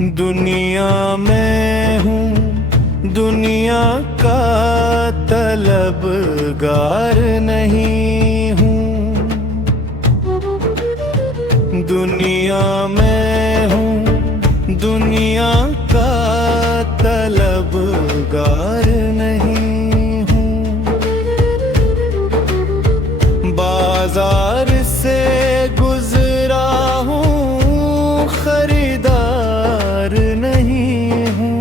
दुनिया में हूँ, दुनिया का तलबगार नहीं हूँ। दुनिया में हूँ, दुनिया का तलबगार नहीं हूँ। बाजार से गुजरा हूँ, खरीदार नहीं हूँ।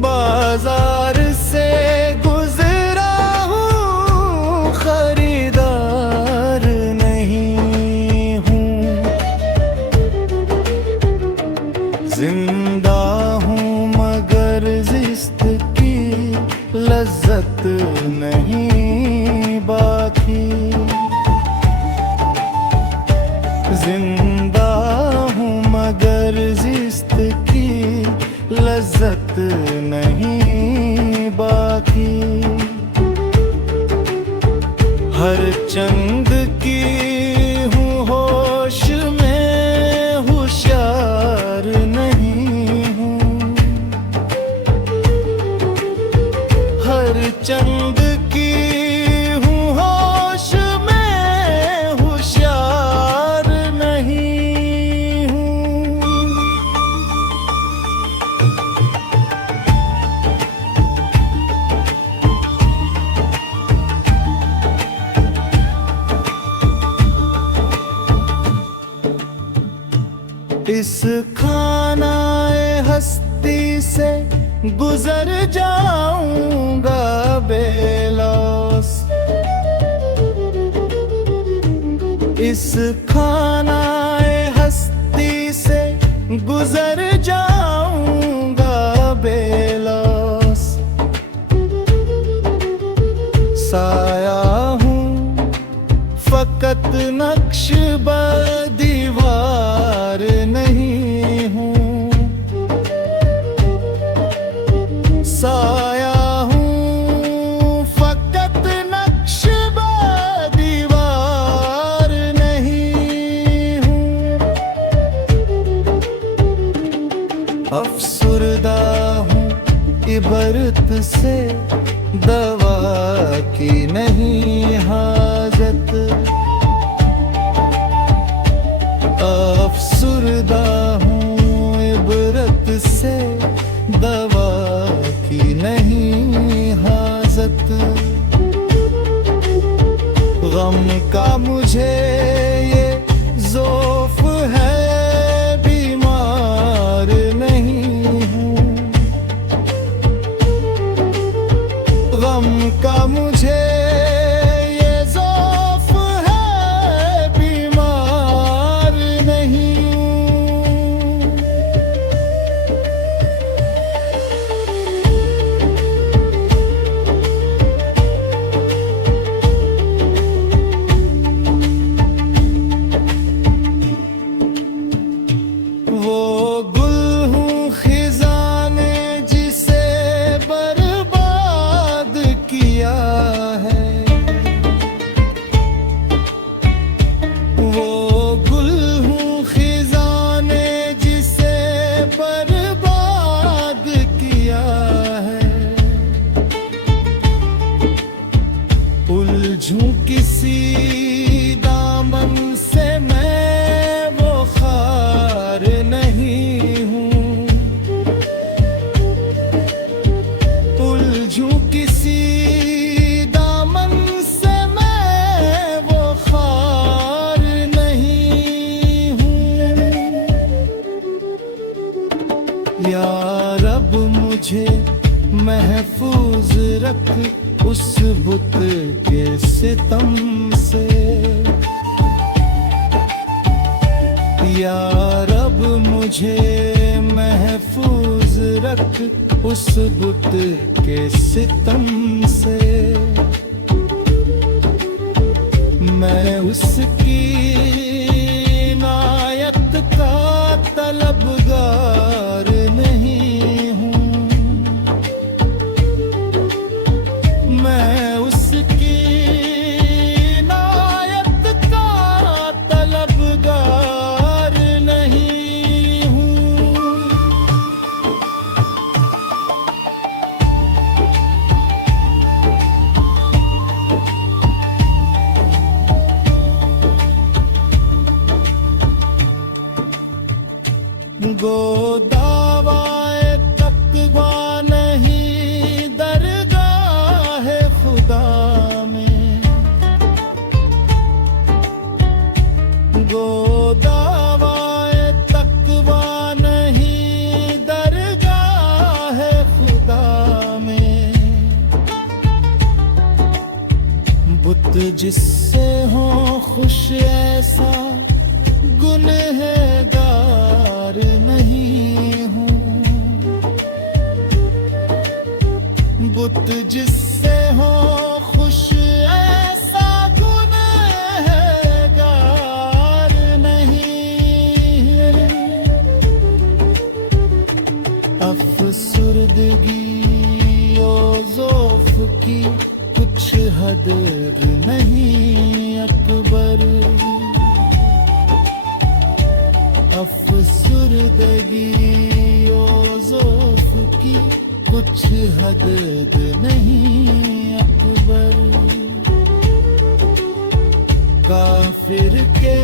बाजार से गुजरा हूँ, खरीदार नहीं हूँ। जिंदा हूँ मगर जिस्त की लज्जत नहीं बाकी। जिंदा हूँ मगर जिस्त की लज्जत नहीं बाकी। हर चंद की हूँ होश में, होशियार नहीं हूँ। हर चंद की हूँ होश में, होशियार नहीं हूँ। इस खानाए हस्ती से गुजर जाऊंगा बेलौस। इस खानाए हस्ती से गुजर जाऊंगा बेलौस। साया हूँ फकत नक्श दीवार नहीं हूँ। साया हूँ फकत नक्श दीवार नहीं हूँ। अफसुर्दा हूँ इबरत से, दवा की नहीं हाजत। अफसुर्दा हूँ इबरत से, दवा की नहीं हाजत। गम का मुझे ये ज़ौफ़ है, बीमार नहीं हूँ। गम का मुझे ये ज़ौफ़ है, बीमार नहीं हूँ। वो गुल हूँ खिज़ां ने जिसे बर्बाद किया है। वो गुल हूँ खिज़ां ने जिसे बर्बाद किया है। उलझूं किसी दामन से मैं वो खार नहीं हूँ। उलझूं किसी दामन से मैं वो खार नहीं हूँ। या रब मुझे महफूज रख उस बुत के सितम से। या रब मुझे महफूज रख उस बुत के सितम से। मैं उसकी इनायत का तलबगार नहीं हूँ। मैं उसकी इनायत का तलबगार गोदावाए तकवा नहीं दरगाह खुदा में, गोदावाए तकवा नहीं दरगाह खुदा में। बुत जिससे हो खुश ऐसा गुनहगार नहीं हूँ, बुत जिससे हो खुश ऐसा गुनहगार नहीं। अफसुर्दगी ओ ज़ौफ़ की कुछ हद नहीं अकबर, अफसुर्दगी ओ ज़ौफ़ की कुछ हद नहीं अकबर। काफिर के